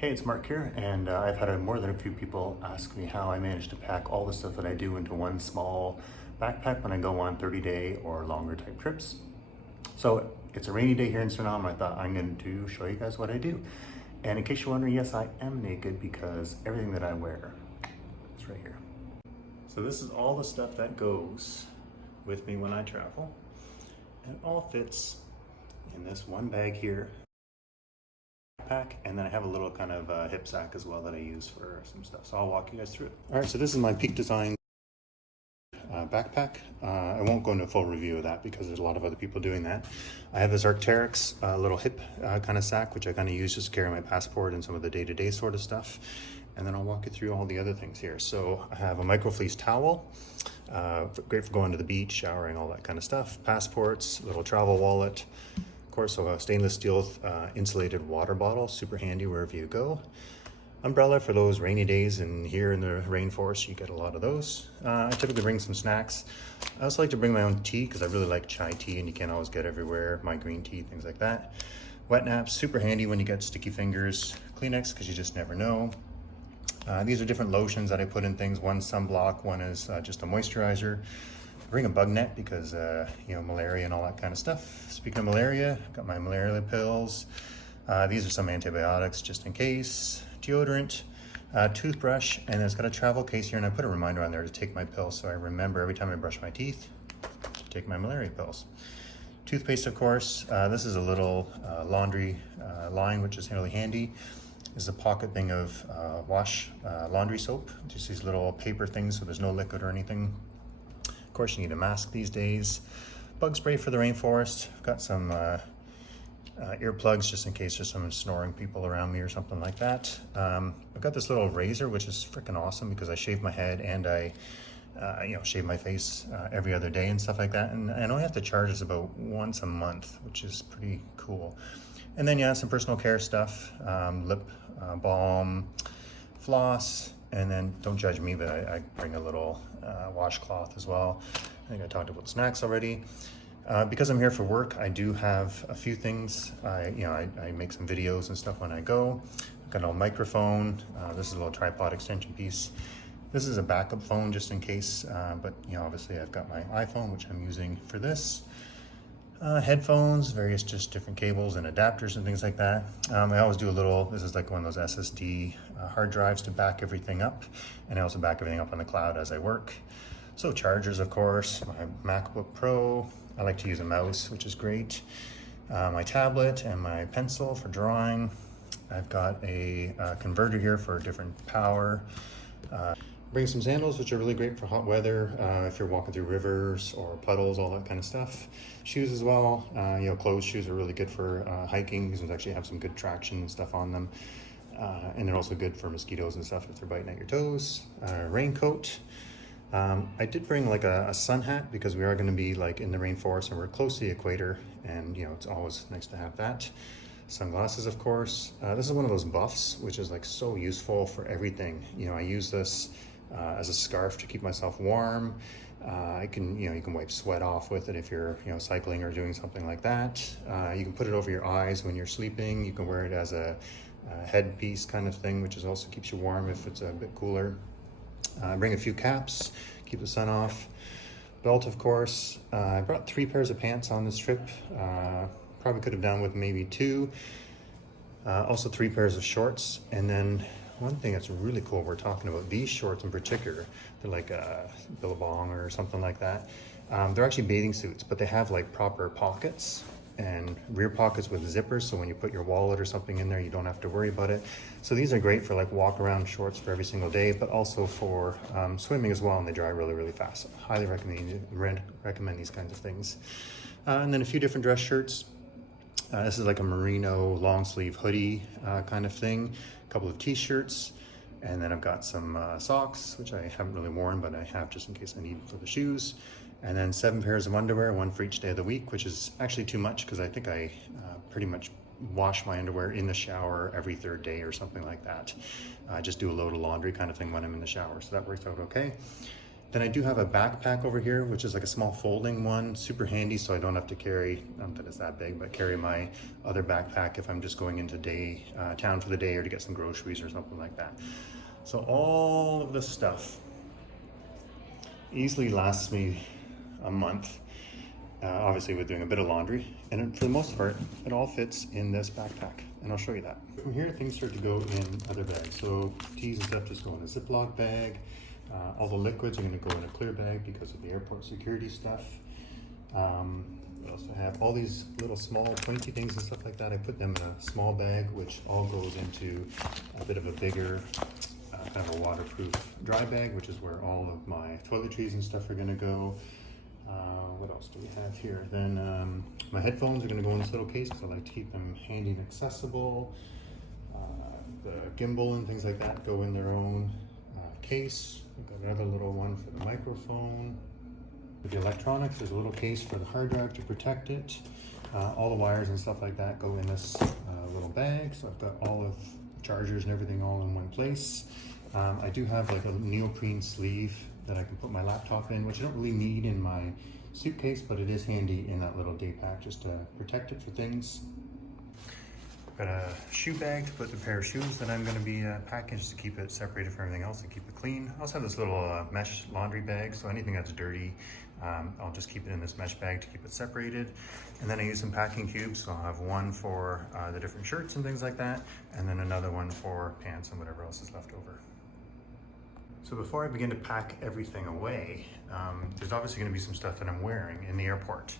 Hey, it's Mark here, and I've had more than a few people ask me how I managed to pack all the stuff that I do into one small backpack when I go on 30-day or longer type trips. So it's a rainy day here in Suriname, and I thought I'm going to show you guys what I do. And in case you're wondering, yes, I am naked because everything that I wear is right here. So this is all the stuff that goes with me when I travel, and it all fits in this one bag here. Pack, and then I have a little kind of hip sack as well that I use for some stuff. So I'll walk you guys through it. All right, so this is my Peak Design backpack. I won't go into a full review of that because there's a lot of other people doing that. I have this Arc'teryx little hip kind of sack, which I kind of use just to carry my passport and some of the day-to-day sort of stuff. And then I'll walk you through all the other things here. So I have a microfleece towel, great for going to the beach, showering, all that kind of stuff. Passports, little travel wallet. Of course, so a stainless steel insulated water bottle, super handy wherever you go. Umbrella for those rainy days, and here in the rainforest you get a lot of those. I typically bring some snacks. I also like to bring my own tea because I really like chai tea and you can't always get everywhere, my green tea, things like that. Wet naps, super handy when you get sticky fingers. Kleenex because you just never know. These are different lotions that I put in things. One sunblock, one is just a moisturizer. Bring a bug net because you know, malaria and all that kind of stuff. Speaking of malaria, I've got my malaria pills. These are some antibiotics just in case. Deodorant, toothbrush, and it's got a travel case here, and I put a reminder on there to take my pills so I remember every time I brush my teeth to take my malaria pills. Toothpaste, of course. This is a little laundry line, which is really handy. This is a pocket thing of laundry soap, just these little paper things so there's no liquid or anything. Of course, you need a mask these days. Bug spray for the rainforest. I've got some earplugs just in case there's some snoring people around me or something like that. I've got this little razor, which is freaking awesome because I shave my head and I shave my face every other day and stuff like that. And I only have to charge this about once a month, which is pretty cool. And then, yeah, some personal care stuff, lip balm, floss, and then don't judge me, but I bring a little washcloth as well. I think I talked about snacks already. Because I'm here for work, I do have a few things. I make some videos and stuff when I go. I've got a little microphone. This is a little tripod extension piece. This is a backup phone just in case, but obviously I've got my iPhone, which I'm using for this. Headphones, various just different cables and adapters and things like that. I always do a little, this is like one of those SSD hard drives to back everything up, and I also back everything up on the cloud as I work. So chargers, of course, my MacBook Pro. I like to use a mouse, which is great. My tablet and my pencil for drawing. I've got a converter here for different power. Bring some sandals, which are really great for hot weather, if you're walking through rivers or puddles, all that kind of stuff. Shoes as well. Closed shoes are really good for hiking because they actually have some good traction and stuff on them. And they're also good for mosquitoes and stuff if they're biting at your toes. Raincoat. I did bring like a sun hat because we are going to be like in the rainforest and we're close to the equator, and it's always nice to have that. Sunglasses, of course. This is one of those buffs, which is like so useful for everything. I use this as a scarf to keep myself warm. You can wipe sweat off with it if you're cycling or doing something like that. You can put it over your eyes when you're sleeping. You can wear it as a headpiece kind of thing, which is also keeps you warm if it's a bit cooler. Bring a few caps, keep the sun off. Belt, of course. I brought 3 pairs of pants on this trip. Probably could have done with maybe 2. Also 3 pairs of shorts. And then one thing that's really cool, we're talking about these shorts in particular. They're like a Billabong or something like that. They're actually bathing suits, but they have like proper pockets and rear pockets with zippers, so when you put your wallet or something in there, you don't have to worry about it. So these are great for like walk around shorts for every single day, but also for swimming as well, and they dry really, really fast. So highly recommend these kinds of things. And then a few different dress shirts. This is like a merino long sleeve hoodie kind of thing. A couple of t-shirts, and then I've got some socks, which I haven't really worn, but I have just in case I need for the shoes. And then 7 pairs of underwear, 1 for each day of the week, which is actually too much because I think I pretty much wash my underwear in the shower every 3rd day or something like that. I just do a load of laundry kind of thing when I'm in the shower, so that works out okay. Then I do have a backpack over here, which is like a small folding one, super handy, so I don't have to carry, not that it's that big, but carry my other backpack if I'm just going into town for the day or to get some groceries or something like that. So all of this stuff easily lasts me a month, obviously with doing a bit of laundry. And for the most part, it all fits in this backpack, and I'll show you that. From here, things start to go in other bags. So teas and stuff just go in a Ziploc bag. All the liquids are going to go in a clear bag because of the airport security stuff. What else do I have? All these little small pointy things and stuff like that, I put them in a small bag, which all goes into a bit of a bigger, kind of a waterproof dry bag, which is where all of my toiletries and stuff are going to go. What else do we have here? Then my headphones are going to go in this little case because I like to keep them handy and accessible. The gimbal and things like that go in their own case. I've got another little one for the microphone. With the electronics, there's a little case for the hard drive to protect it. All the wires and stuff like that go in this little bag. So I've got all of the chargers and everything all in one place. I do have like a neoprene sleeve that I can put my laptop in, which I don't really need in my suitcase, but it is handy in that little day pack just to protect it for things. Got a shoe bag to put the pair of shoes that I'm going to be packing just to keep it separated from everything else and keep it clean. I also have this little mesh laundry bag, so anything that's dirty, I'll just keep it in this mesh bag to keep it separated. And then I use some packing cubes, so I'll have one for the different shirts and things like that, and then another one for pants and whatever else is left over. So before I begin to pack everything away, there's obviously going to be some stuff that I'm wearing in the airport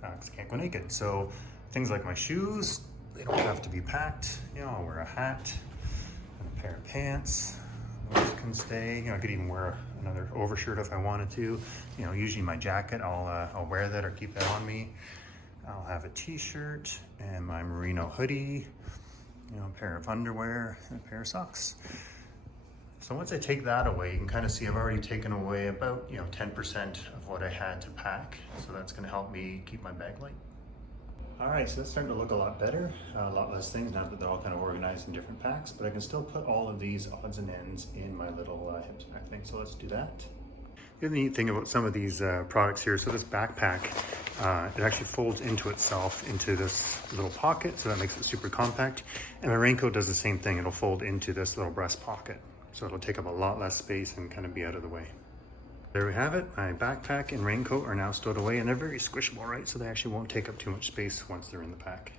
because I can't go naked. So things like my shoes, they don't have to be packed. You know, I'll wear a hat and a pair of pants. Those can stay. You know, I could even wear another overshirt if I wanted to. You know, usually my jacket, I'll wear that or keep that on me. I'll have a t-shirt and my merino hoodie, you know, a pair of underwear and a pair of socks. So once I take that away, you can kind of see I've already taken away about, you know, 10% of what I had to pack. So that's going to help me keep my bag light. All right, so that's starting to look a lot better, a lot less things now that they're all kind of organized in different packs, but I can still put all of these odds and ends in my little hip snack thing. So let's do that. The other neat thing about some of these products here, so this backpack, it actually folds into itself into this little pocket, so that makes it super compact. And my raincoat does the same thing. It'll fold into this little breast pocket. So it'll take up a lot less space and kind of be out of the way. There we have it. My backpack and raincoat are now stowed away, and they're very squishable, right? So they actually won't take up too much space once they're in the pack.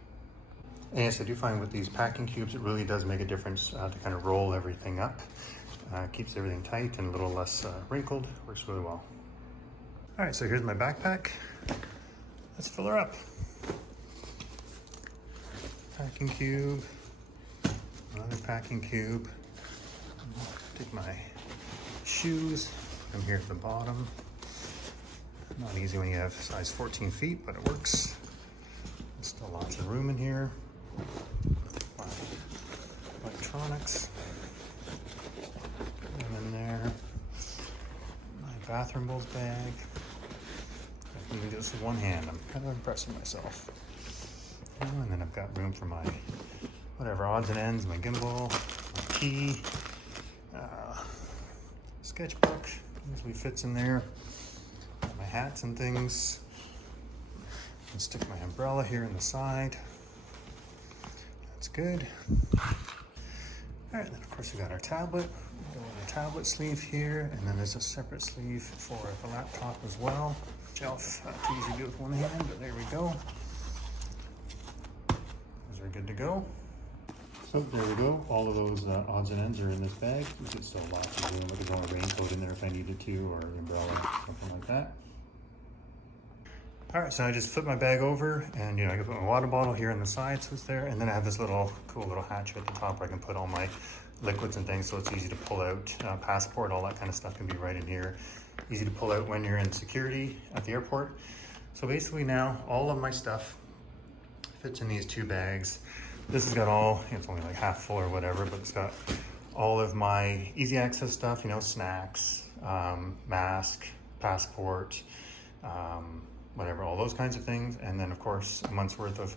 And yes, I do find with these packing cubes, it really does make a difference to kind of roll everything up. Keeps everything tight and a little less wrinkled. Works really well. All right, so here's my backpack. Let's fill her up. Packing cube, another packing cube. Take my shoes from here at the bottom. Not easy when you have size 14 feet, but it works. There's still lots of room in here. My electronics. And then there, my bathroom bowls bag. I can do this with one hand. I'm kind of impressing myself. Oh, and then I've got room for my whatever odds and ends, my gimbal, my key. Sketchbook usually fits in there. Got my hats and things. And stick my umbrella here in the side. That's good. All right, then of course we got our tablet. We've got a tablet sleeve here, and then there's a separate sleeve for the laptop as well. Shelf, too easy to do with one hand, but there we go. Those are good to go. So there we go. All of those odds and ends are in this bag. You could still lock the room. I could throw a raincoat in there if I needed to, or an umbrella, something like that. All right, so I just flip my bag over, and you know I can put my water bottle here on the side, so it's there, and then I have this little cool little hatch at the top where I can put all my liquids and things, so it's easy to pull out. Passport, all that kind of stuff can be right in here. Easy to pull out when you're in security at the airport. So basically now all of my stuff fits in these two bags. This has got all, it's only like half full or whatever, but it's got all of my easy access stuff, you know, snacks, mask, passport, whatever, all those kinds of things. And then of course, a month's worth of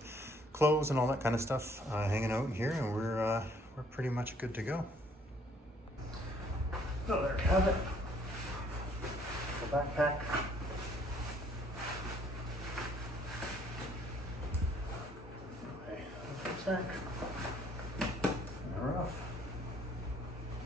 clothes and all that kind of stuff hanging out in here, and we're pretty much good to go. So there you have it. backpack. My rucksack.